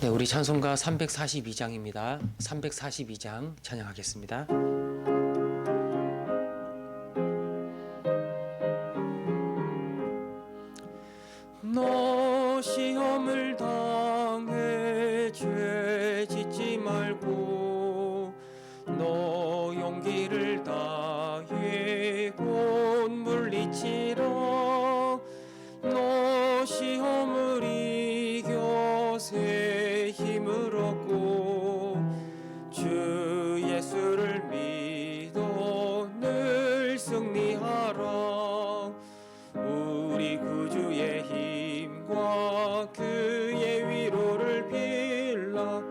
네, 우리 찬송가 342장입니다. 342장 찬양하겠습니다. 너 시험을 당해 죄 짓지 말고 너 용기를 다해 곧 물리치라. 너 시험을 이겨 새 힘을 얻고 주 예수를 믿어 늘 승리하라. 우리 구주의 힘과 그의 위로를 빌라.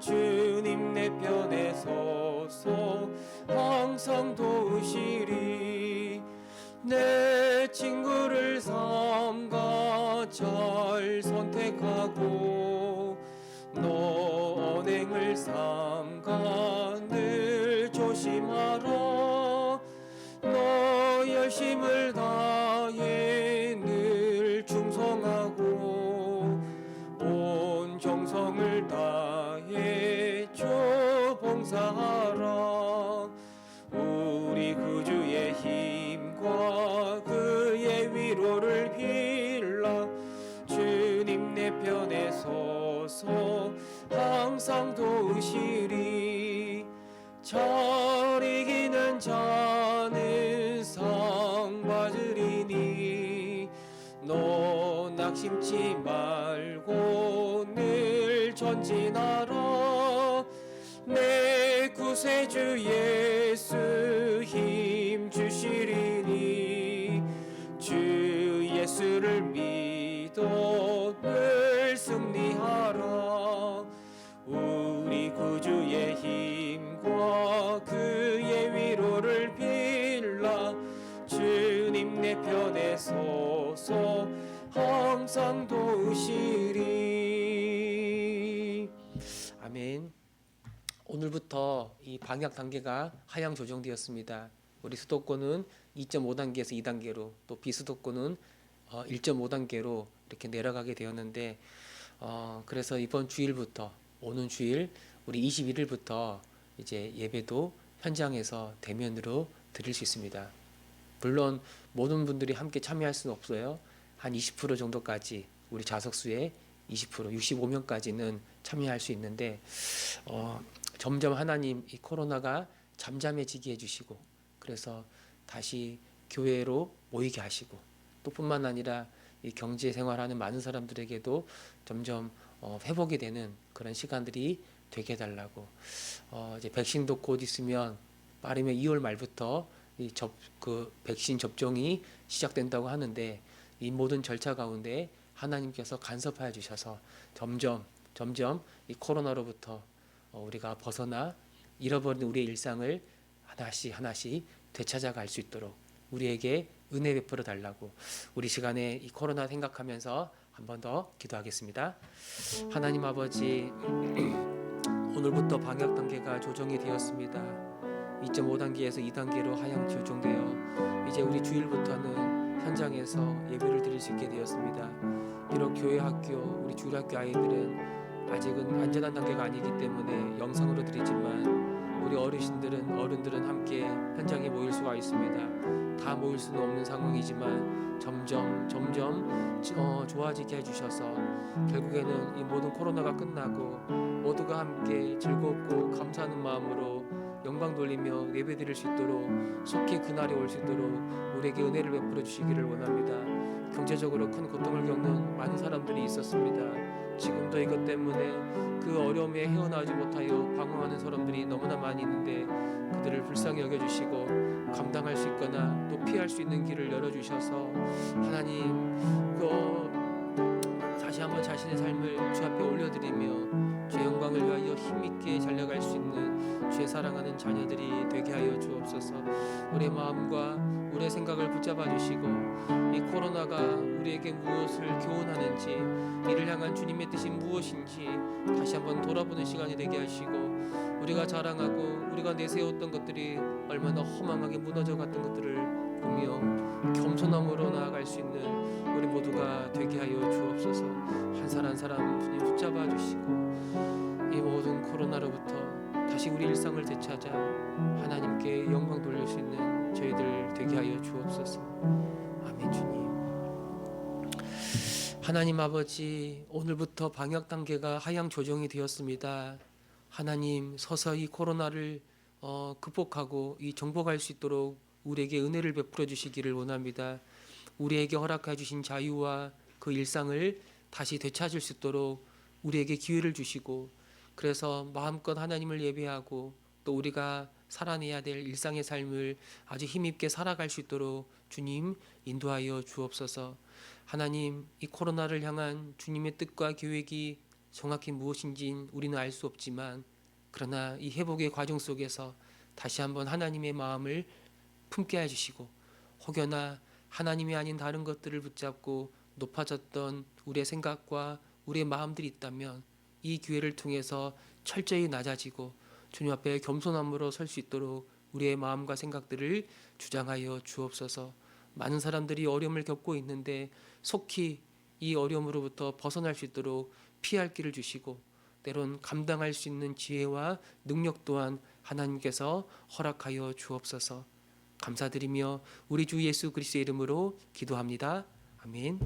주님 내 편에 서서 항상 도우시리. 내 친구를 삼가 잘 선택하고 너 언행을 삼가 늘 조심하라. 너 열심을 다해 늘 충성하고 온 정성을 다해 주 봉사하라. 우리 구주의 힘과 그의 위로를 빌라. 주님 내 편에 서서 항상 도우시리. 잘 이기는 자는 상 받으리니 너 낙심치 말고 늘 전진하라. 내 구세주 예수 힘 주시리니 주 예수를 믿어 늘 승리하라. 우리 구주의 힘과 그의 위로를 빌라. 주님 내 편에 서서 항상 도우시리. 아멘. 오늘부터 이 방역 단계가 하향 조정되었습니다. 우리 수도권은 2.5단계에서 2단계로, 또 비수도권은 1.5단계로 이렇게 내려가게 되었는데, 그래서 이번 주일부터, 오는 주일 우리 21일부터 이제 예배도 현장에서 대면으로 드릴 수 있습니다. 물론 모든 분들이 함께 참여할 수는 없어요. 한 20% 정도까지, 우리 좌석수의 20%, 65명까지는 참여할 수 있는데, 점점 하나님 이 코로나가 잠잠해지게 해주시고, 그래서 다시 교회로 모이게 하시고, 또 뿐만 아니라 이 경제 생활하는 많은 사람들에게도 점점 회복이 되는 그런 시간들이 되게 해달라고. 이제 백신도 곧 있으면 빠르면 2월 말부터 그 백신 접종이 시작된다고 하는데, 이 모든 절차 가운데 하나님께서 간섭하여 주셔서 점점 이 코로나로부터 우리가 벗어나 잃어버린 우리의 일상을 하나씩 되찾아갈 수 있도록 우리에게 은혜 베풀어 달라고, 우리 시간에 이 코로나 생각하면서 한 번 더 기도하겠습니다. 하나님 아버지, 오늘부터 방역 단계가 조정이 되었습니다. 2.5단계에서 2단계로 하향 조정되어 이제 우리 주일부터는 현장에서 예배를 드릴 수 있게 되었습니다. 비록 교회 학교, 우리 주일학교 아이들은 아직은 안전한 단계가 아니기 때문에 영상으로 드리지만, 우리 어른들은 함께 현장에 모일 수가 있습니다. 다 모일 수는 없는 상황이지만 점점 좋아지게 해주셔서 결국에는 이 모든 코로나가 끝나고 모두가 함께 즐겁고 감사하는 마음으로 영광 돌리며 예배드릴 수 있도록, 속히 그날이 올 수 있도록 우리에게 은혜를 베풀어 주시기를 원합니다. 경제적으로 큰 고통을 겪는 많은 사람들이 있었습니다. 지금도 이것 때문에 그 어려움에 헤어나오지 못하여 방황하는 사람들이 너무나 많이 있는데, 그들을 불쌍히 여겨주시고 감당할 수 있거나 또 피할 수 있는 길을 열어주셔서 하나님, 다시 한번 자신의 삶을 주 앞에 올려드리며 주의 영광을 위하여 힘있게 달려갈 수 있는 주의 사랑하는 자녀들이 되게 하여 주옵소서. 우리의 마음과 우리의 생각을 붙잡아 주시고, 이 코로나가 우리에게 무엇을 교훈하는지, 이를 향한 주님의 뜻이 무엇인지 다시 한번 돌아보는 시간이 되게 하시고, 우리가 자랑하고 우리가 내세웠던 것들이 얼마나 허망하게 무너져 갔던 것들을 보며 겸손함으로 나아갈 수 있는 우리 모두가 되게 하여 주옵소서. 한 사람 한 사람 주님 붙잡아 주시고 이 모든 코로나로부터 다시 우리 일상을 되찾아 하나님께 영광 돌릴 수 있는 저희들 되게 하여 주옵소서. 아멘. 주님, 하나님 아버지, 오늘부터 방역 단계가 하향 조정이 되었습니다. 하나님, 서서히 코로나를 극복하고 이 정복할 수 있도록 우리에게 은혜를 베풀어 주시기를 원합니다. 우리에게 허락해 주신 자유와 그 일상을 다시 되찾을 수 있도록 우리에게 기회를 주시고, 그래서 마음껏 하나님을 예배하고 또 우리가 살아내야 될 일상의 삶을 아주 힘있게 살아갈 수 있도록 주님 인도하여 주옵소서. 하나님, 이 코로나를 향한 주님의 뜻과 계획이 정확히 무엇인지 우리는 알 수 없지만, 그러나 이 회복의 과정 속에서 다시 한번 하나님의 마음을 품게 해주시고, 혹여나 하나님이 아닌 다른 것들을 붙잡고 높아졌던 우리의 생각과 우리의 마음들이 있다면 이 기회를 통해서 철저히 낮아지고 주님 앞에 겸손함으로 설 수 있도록 우리의 마음과 생각들을 주장하여 주옵소서. 많은 사람들이 어려움을 겪고 있는데 속히 이 어려움으로부터 벗어날 수 있도록 피할 길을 주시고, 때론 감당할 수 있는 지혜와 능력 또한 하나님께서 허락하여 주옵소서. 감사드리며 우리 주 예수 그리스도의 이름으로 기도합니다. 아멘.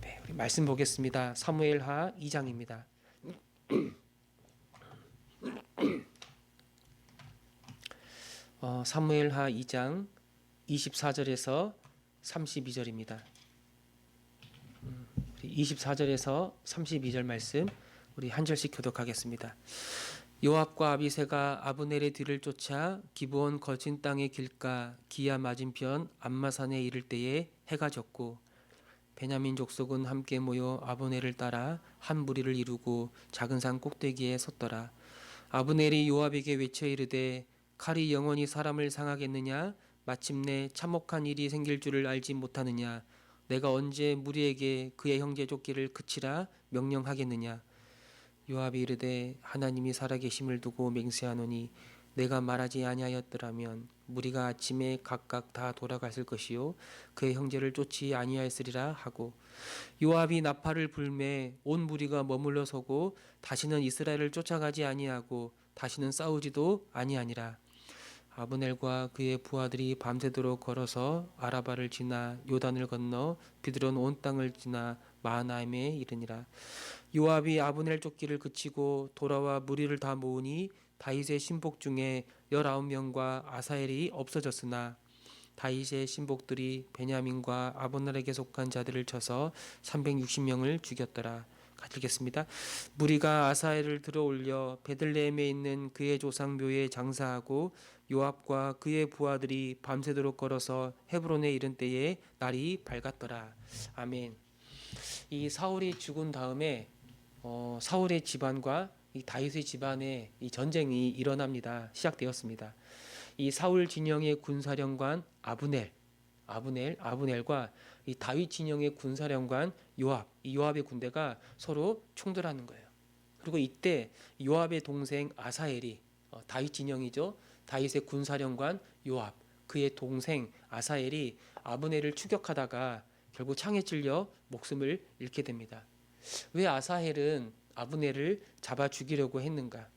네, 우리 말씀 보겠습니다. 사무엘하 2장입니다. 사무엘하 2장 24절에서 32절입니다. 24절에서 32절 말씀 우리 한 절씩 교독하겠습니다. 요압과 아비새가 아브넬의 뒤를 쫓아 기브온 거진 땅의 길가 기야 맞은편 암마산에 이를 때에 해가 졌고, 베냐민 족속은 함께 모여 아브넬을 따라 한 무리를 이루고 작은 산 꼭대기에 섰더라. 아브넬이 요압에게 외쳐 이르되, 칼이 영원히 사람을 상하겠느냐? 마침내 참혹한 일이 생길 줄을 알지 못하느냐? 내가 언제 무리에게 그의 형제 쫓기를 그치라 명령하겠느냐? 요압이 이르되, 하나님이 살아계심을 두고 맹세하노니 내가 말하지 아니하였더라면 무리가 아침에 각각 다 돌아갔을 것이요 그의 형제를 쫓지 아니하였으리라 하고, 요압이 나팔을 불매 온 무리가 머물러 서고 다시는 이스라엘을 쫓아가지 아니하고 다시는 싸우지도 아니하니라. 아브넬과 그의 부하들이 밤새도록 걸어서 아라바를 지나 요단을 건너 비드론 온 땅을 지나 마하나임에 이르니라. 요압이 아브넬 쫓기를 그치고 돌아와 무리를 다 모으니 다윗의 신복 중에 19명과 아사엘이 없어졌으나, 다윗의 신복들이 베냐민과 아브넬에게 속한 자들을 쳐서 360명을 죽였더라. 같이 읽겠습니다. 무리가 아사엘을 들어올려 베들레헴에 있는 그의 조상 묘에 장사하고 요압과 그의 부하들이 밤새도록 걸어서 헤브론에 이른 때에 날이 밝았더라. 아멘. 이 사울이 죽은 다음에 사울의 집안과 이 다윗의 집안의 이 전쟁이 일어납니다. 시작되었습니다. 이 사울 진영의 군사령관 아브넬과 이 다윗 진영의 군사령관 요압, 이 요압의 군대가 서로 충돌하는 거예요. 그리고 이때 요압의 동생 아사엘이 다윗 진영이죠. 다윗의 군사령관 요압, 그의 동생 아사엘이 아브넬을 추격하다가 결국 창에 찔려 목숨을 잃게 됩니다. 왜 아사헬은 아브넬을 잡아 죽이려고 했는가?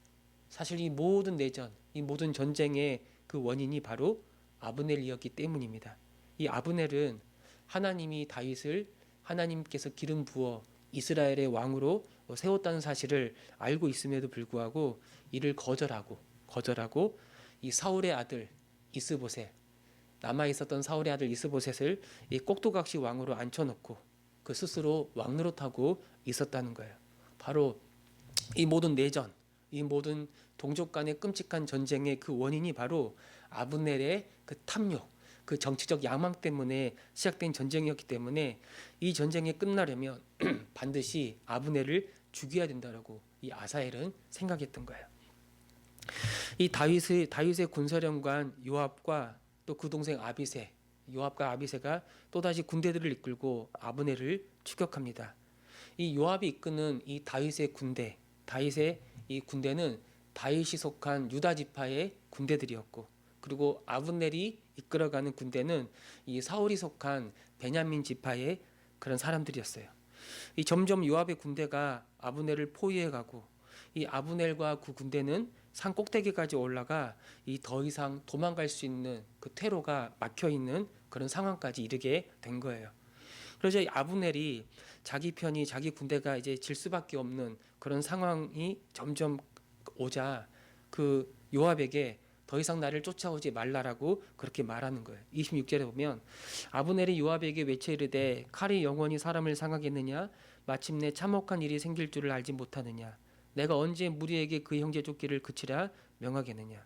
사실 이 모든 내전, 이 모든 전쟁의 그 원인이 바로 아브넬이었기 때문입니다. 이 아브넬은 하나님이 다윗을 하나님께서 기름 부어 이스라엘의 왕으로 세웠다는 사실을 알고 있음에도 불구하고 이를 거절하고 이 사울의 아들 이스보셋, 남아 있었던 사울의 아들 이스보셋을 이 꼭두각시 왕으로 앉혀놓고 그 스스로 왕 노릇하고 있었다는 거예요. 바로 이 모든 내전, 이 모든 동족 간의 끔찍한 전쟁의 그 원인이 바로 아브넬의 그 탐욕, 그 정치적 야망 때문에 시작된 전쟁이었기 때문에 이 전쟁이 끝나려면 반드시 아브넬을 죽여야 된다라고 이 아사엘은 생각했던 거예요. 이 다윗의 군사령관 요압과 또 그 동생 아비새, 요압과 아비새가 또다시 군대들을 이끌고 아브넬을 추격합니다. 이 요압이 이끄는 이 다윗의 이 군대는 다윗이 속한 유다 지파의 군대들이었고, 그리고 아브넬이 이끌어가는 군대는 이 사울이 속한 베냐민 지파의 그런 사람들이었어요. 이 점점 요압의 군대가 아브넬을 포위해가고 이 아브넬과 그 군대는 산 꼭대기까지 올라가 이 더 이상 도망갈 수 있는 그 퇴로가 막혀 있는 그런 상황까지 이르게 된 거예요. 그래서 이 아브넬이 자기 편이 자기 군대가 이제 질 수밖에 없는 그런 상황이 점점 오자 그 요압에게 더 이상 나를 쫓아오지 말라라고 그렇게 말하는 거예요. 26절에 보면 아브넬이 요압에게 외쳐 이르되 칼이 영원히 사람을 상하겠느냐 마침내 참혹한 일이 생길 줄을 알지 못하느냐 내가 언제 무리에게 그 형제 쫓기를 그치라 명하겠느냐.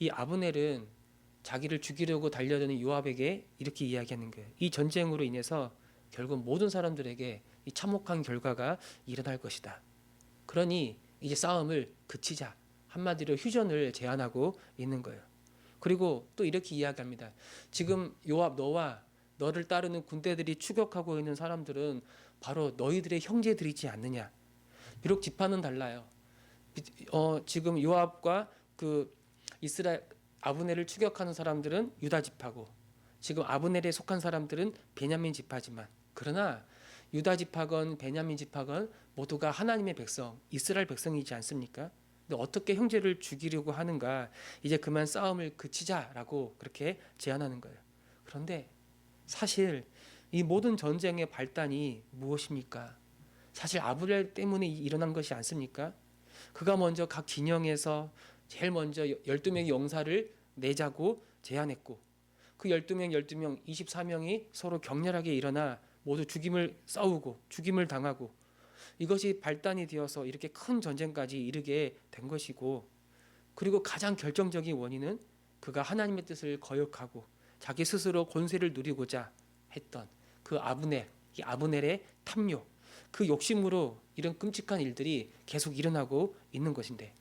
이 아브넬은 자기를 죽이려고 달려드는 요압에게 이렇게 이야기하는 거예요. 이 전쟁으로 인해서 결국 모든 사람들에게 이 참혹한 결과가 일어날 것이다. 그러니 이제 싸움을 그치자. 한마디로 휴전을 제안하고 있는 거예요. 그리고 또 이렇게 이야기합니다. 지금 요압 너와 너를 따르는 군대들이 추격하고 있는 사람들은 바로 너희들의 형제들이지 않느냐. 비록 지파는 달라요. 지금 요압과 그 이스라엘 아브넬을 추격하는 사람들은 유다 지파고 지금 아브넬에 속한 사람들은 베냐민 지파지만 그러나 유다 지파건 베냐민 지파건 모두가 하나님의 백성, 이스라엘 백성이지 않습니까? 근데 어떻게 형제를 죽이려고 하는가? 이제 그만 싸움을 그치자라고 그렇게 제안하는 거예요. 그런데 사실 이 모든 전쟁의 발단이 무엇입니까? 사실 아브넬 때문에 일어난 것이 않습니까? 그가 먼저 각 진영에서 제일 먼저 12명의 용사를 내자고 제안했고 그 12명 24명이 서로 격렬하게 일어나 모두 싸우고 죽임을 당하고 이것이 발단이 되어서 이렇게 큰 전쟁까지 이르게 된 것이고 그리고 가장 결정적인 원인은 그가 하나님의 뜻을 거역하고 자기 스스로 권세를 누리고자 했던 그 이 아브넬의 탐욕 그 욕심으로 이런 끔찍한 일들이 계속 일어나고 있는 것인데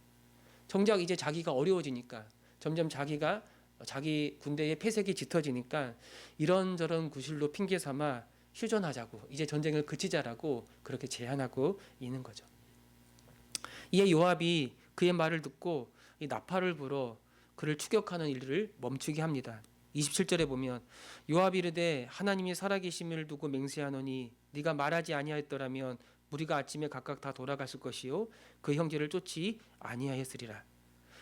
정작 이제 자기가 어려워지니까 점점 자기 군대의 폐색이 짙어지니까 이런저런 구실로 핑계 삼아 휴전하자고 이제 전쟁을 그치자라고 그렇게 제안하고 있는 거죠. 이에 요압이 그의 말을 듣고 이 나팔을 불어 그를 추격하는 일을 멈추게 합니다. 27절에 보면 요압이 이르되 하나님이 살아계심을 두고 맹세하노니 네가 말하지 아니하였더라면 무리가 아침에 각각 다 돌아갔을 것이요 그 형제를 쫓지 아니하였으리라.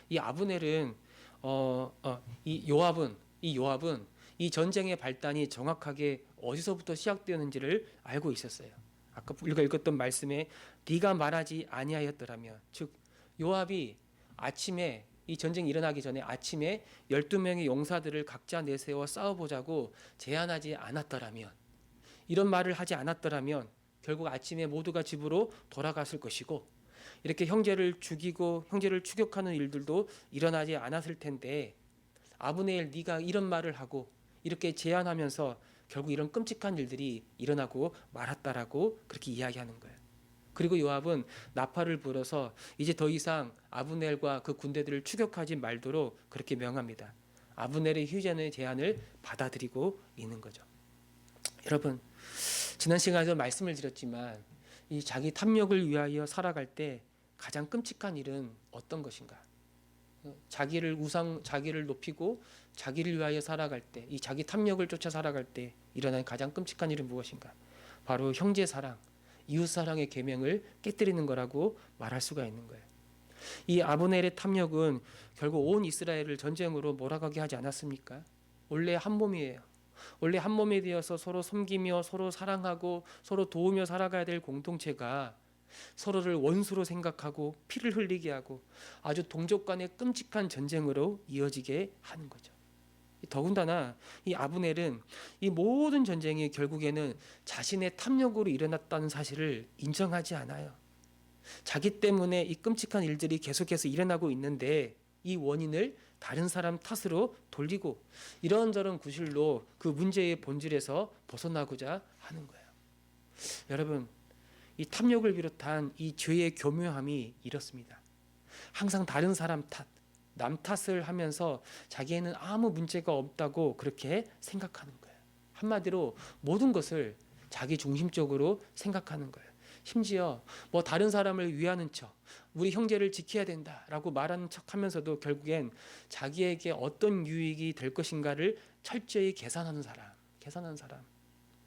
이 아브넬은 이 요압은 이 전쟁의 발단이 정확하게 어디서부터 시작되었는지를 알고 있었어요. 아까 우리가 읽었던 말씀에 네가 말하지 아니하였더라면 즉 요압이 아침에 이 전쟁이 일어나기 전에 아침에 12명의 용사들을 각자 내세워 싸워보자고 제안하지 않았더라면 이런 말을 하지 않았더라면 결국 아침에 모두가 집으로 돌아갔을 것이고 이렇게 형제를 죽이고 형제를 추격하는 일들도 일어나지 않았을 텐데 아브넬 네가 이런 말을 하고 이렇게 제안하면서 결국 이런 끔찍한 일들이 일어나고 말았다라고 그렇게 이야기하는 거예요. 그리고 요압은 나팔을 불어서 이제 더 이상 아브넬과 그 군대들을 추격하지 말도록 그렇게 명합니다. 아브넬의 휴전의 제안을 받아들이고 있는 거죠. 여러분 지난 시간에도 말씀을 드렸지만 이 자기 탐욕을 위하여 살아갈 때 가장 끔찍한 일은 어떤 것인가? 자기를 높이고 자기를 위하여 살아갈 때, 이 자기 탐욕을 쫓아 살아갈 때 일어나는 가장 끔찍한 일은 무엇인가? 바로 형제 사랑, 이웃 사랑의 계명을 깨뜨리는 거라고 말할 수가 있는 거예요. 이 아브넬의 탐욕은 결국 온 이스라엘을 전쟁으로 몰아가게 하지 않았습니까? 원래 한 몸이에요. 원래 한 몸이 되어서 서로 섬기며 서로 사랑하고 서로 도우며 살아가야 될 공동체가 서로를 원수로 생각하고 피를 흘리게 하고 아주 동족 간의 끔찍한 전쟁으로 이어지게 하는 거죠. 더군다나 이 아브넬은 이 모든 전쟁이 결국에는 자신의 탐욕으로 일어났다는 사실을 인정하지 않아요. 자기 때문에 이 끔찍한 일들이 계속해서 일어나고 있는데 이 원인을 다른 사람 탓으로 돌리고 이런저런 구실로 그 문제의 본질에서 벗어나고자 하는 거예요. 여러분, 이 탐욕을 비롯한 이 죄의 교묘함이 이렇습니다. 항상 다른 사람 탓, 남 탓을 하면서 자기에는 아무 문제가 없다고 그렇게 생각하는 거예요. 한마디로 모든 것을 자기 중심적으로 생각하는 거예요. 심지어 뭐 다른 사람을 위하는 척, 우리 형제를 지켜야 된다라고 말하는 척하면서도 결국엔 자기에게 어떤 유익이 될 것인가를 철저히 계산하는 사람.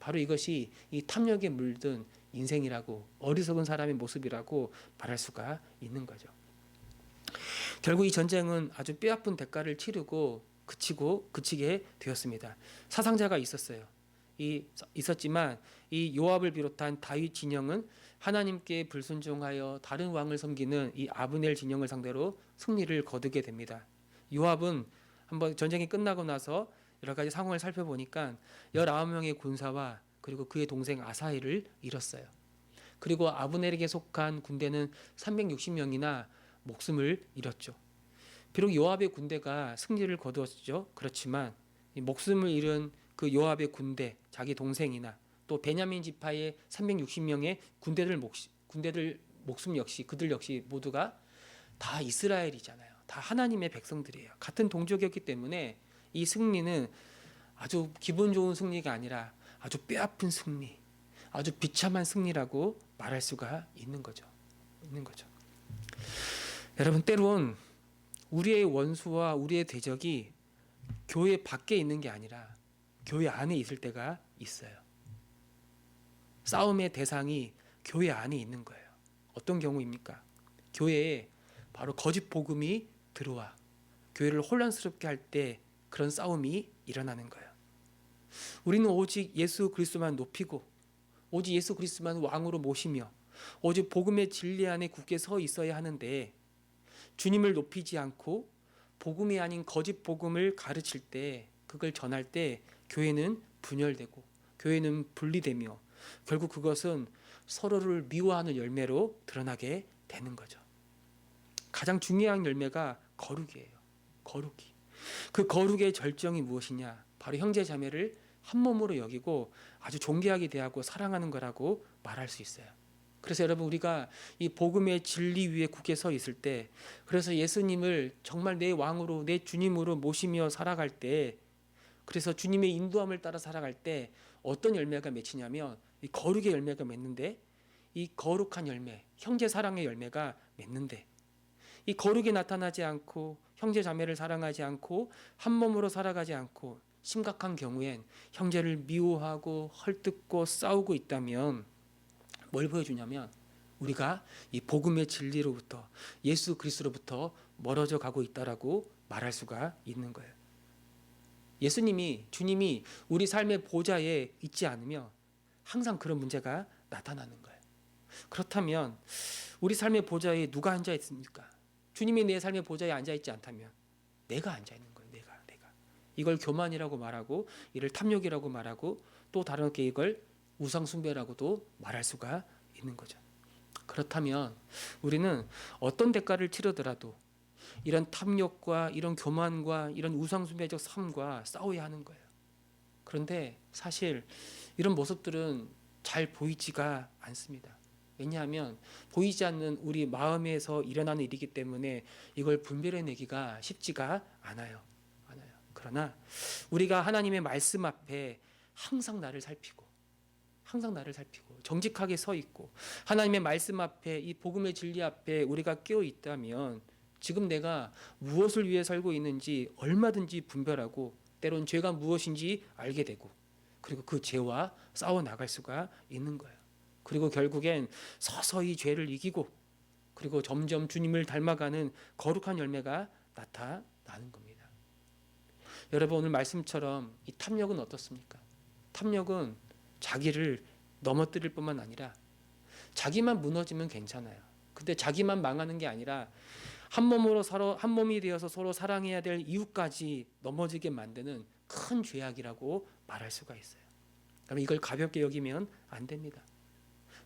바로 이것이 이 탐욕에 물든 인생이라고, 어리석은 사람의 모습이라고 말할 수가 있는 거죠. 결국 이 전쟁은 아주 뼈아픈 대가를 치르고 그치게 되었습니다. 사상자가 있었지만 이 요압을 비롯한 다윗 진영은 하나님께 불순종하여 다른 왕을 섬기는 이 아브넬 진영을 상대로 승리를 거두게 됩니다. 요압은 한번 전쟁이 끝나고 나서 여러 가지 상황을 살펴보니까 19명의 군사와 그리고 그의 동생 아사헬을 잃었어요. 그리고 아브넬에게 속한 군대는 360명이나 목숨을 잃었죠. 비록 요압의 군대가 승리를 거두었죠. 그렇지만 이 목숨을 잃은 그 요압의 군대, 자기 동생이나 또 베냐민 지파의 360명의 군대들 목숨 역시, 그들 역시 모두가 다 이스라엘이잖아요. 다 하나님의 백성들이에요. 같은 동족이었기 때문에 이 승리는 아주 기분 좋은 승리가 아니라 아주 뼈아픈 승리, 아주 비참한 승리라고 말할 수가 있는 거죠. 여러분, 때론 우리의 원수와 우리의 대적이 교회 밖에 있는 게 아니라 교회 안에 있을 때가 있어요. 싸움의 대상이 교회 안에 있는 거예요. 어떤 경우입니까? 교회에 바로 거짓 복음이 들어와 교회를 혼란스럽게 할 때 그런 싸움이 일어나는 거예요. 우리는 오직 예수 그리스도만 높이고 오직 예수 그리스도만 왕으로 모시며 오직 복음의 진리 안에 굳게 서 있어야 하는데, 주님을 높이지 않고 복음이 아닌 거짓 복음을 가르칠 때, 그걸 전할 때 교회는 분열되고 교회는 분리되며 결국 그것은 서로를 미워하는 열매로 드러나게 되는 거죠. 가장 중요한 열매가 거룩이에요. 거룩이. 그 거룩의 절정이 무엇이냐? 바로 형제 자매를 한 몸으로 여기고 아주 존귀하게 대하고 사랑하는 거라고 말할 수 있어요. 그래서 여러분, 우리가 이 복음의 진리 위에 굳게 서 있을 때, 그래서 예수님을 정말 내 왕으로, 내 주님으로 모시며 살아갈 때, 그래서 주님의 인도함을 따라 살아갈 때 어떤 열매가 맺히냐면 이 거룩의 열매가 맺는데, 이 거룩한 열매, 형제 사랑의 열매가 맺는데, 이 거룩이 나타나지 않고 형제 자매를 사랑하지 않고 한 몸으로 살아가지 않고 심각한 경우엔 형제를 미워하고 헐뜯고 싸우고 있다면 뭘 보여주냐면 우리가 이 복음의 진리로부터, 예수 그리스도로부터 멀어져 가고 있다라고 말할 수가 있는 거예요. 주님이 우리 삶의 보좌에 있지 않으면 항상 그런 문제가 나타나는 거예요. 그렇다면 우리 삶의 보좌에 누가 앉아 있습니까? 주님이 내 삶의 보좌에 앉아 있지 않다면 내가 앉아 있는 거예요. 내가. 이걸 교만이라고 말하고, 이를 탐욕이라고 말하고, 또 다르게 이걸 우상숭배라고도 말할 수가 있는 거죠. 그렇다면 우리는 어떤 대가를 치르더라도 이런 탐욕과 이런 교만과 이런 우상숭배적 삶과 싸워야 하는 거예요. 그런데 사실 이런 모습들은 잘 보이지가 않습니다. 왜냐하면 보이지 않는 우리 마음에서 일어나는 일이기 때문에 이걸 분별해내기가 쉽지가 않아요. 그러나 우리가 하나님의 말씀 앞에 항상 나를 살피고 정직하게 서 있고 하나님의 말씀 앞에, 이 복음의 진리 앞에 우리가 깨어 있다면 지금 내가 무엇을 위해 살고 있는지 얼마든지 분별하고 때론 죄가 무엇인지 알게 되고, 그리고 그 죄와 싸워 나갈 수가 있는 거예요. 그리고 결국엔 서서히 죄를 이기고 그리고 점점 주님을 닮아가는 거룩한 열매가 나타나는 겁니다. 여러분, 오늘 말씀처럼 이 탐욕은 어떻습니까? 탐욕은 자기를 넘어뜨릴 뿐만 아니라 자기만 무너지면 괜찮아요. 근데 자기만 망하는 게 아니라 한 몸이 되어서 서로 사랑해야 될 이유까지 넘어지게 만드는 큰 죄악이라고 말할 수가 있어요. 그럼 이걸 가볍게 여기면 안 됩니다.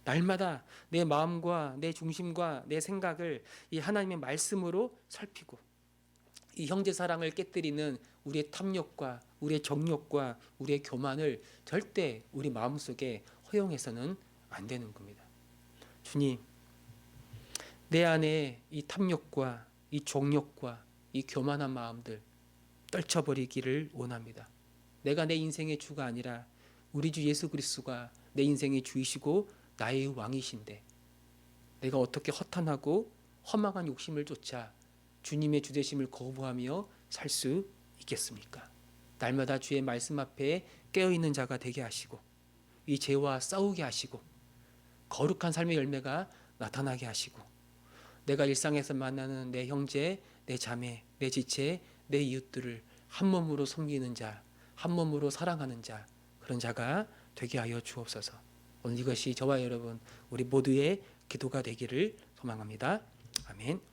날마다 내 마음과 내 중심과 내 생각을 이 하나님의 말씀으로 살피고, 이 형제 사랑을 깨뜨리는 우리의 탐욕과 우리의 정욕과 우리의 교만을 절대 우리 마음속에 허용해서는 안 되는 겁니다. 주님, 내 안에 이 탐욕과 이 정욕과 이 교만한 마음들 떨쳐버리기를 원합니다. 내가 내 인생의 주가 아니라 우리 주 예수 그리스도가 내 인생의 주이시고 나의 왕이신데 내가 어떻게 허탄하고 허망한 욕심을 쫓아 주님의 주되심을 거부하며 살 수 있겠습니까? 날마다 주의 말씀 앞에 깨어있는 자가 되게 하시고 이 죄와 싸우게 하시고 거룩한 삶의 열매가 나타나게 하시고 내가 일상에서 만나는 내 형제, 내 자매, 내 지체, 내 이웃들을 한 몸으로 섬기는 자, 한 몸으로 사랑하는 자, 그런 자가 되게 하여 주옵소서. 오늘 이것이 저와 여러분 우리 모두의 기도가 되기를 소망합니다. 아멘.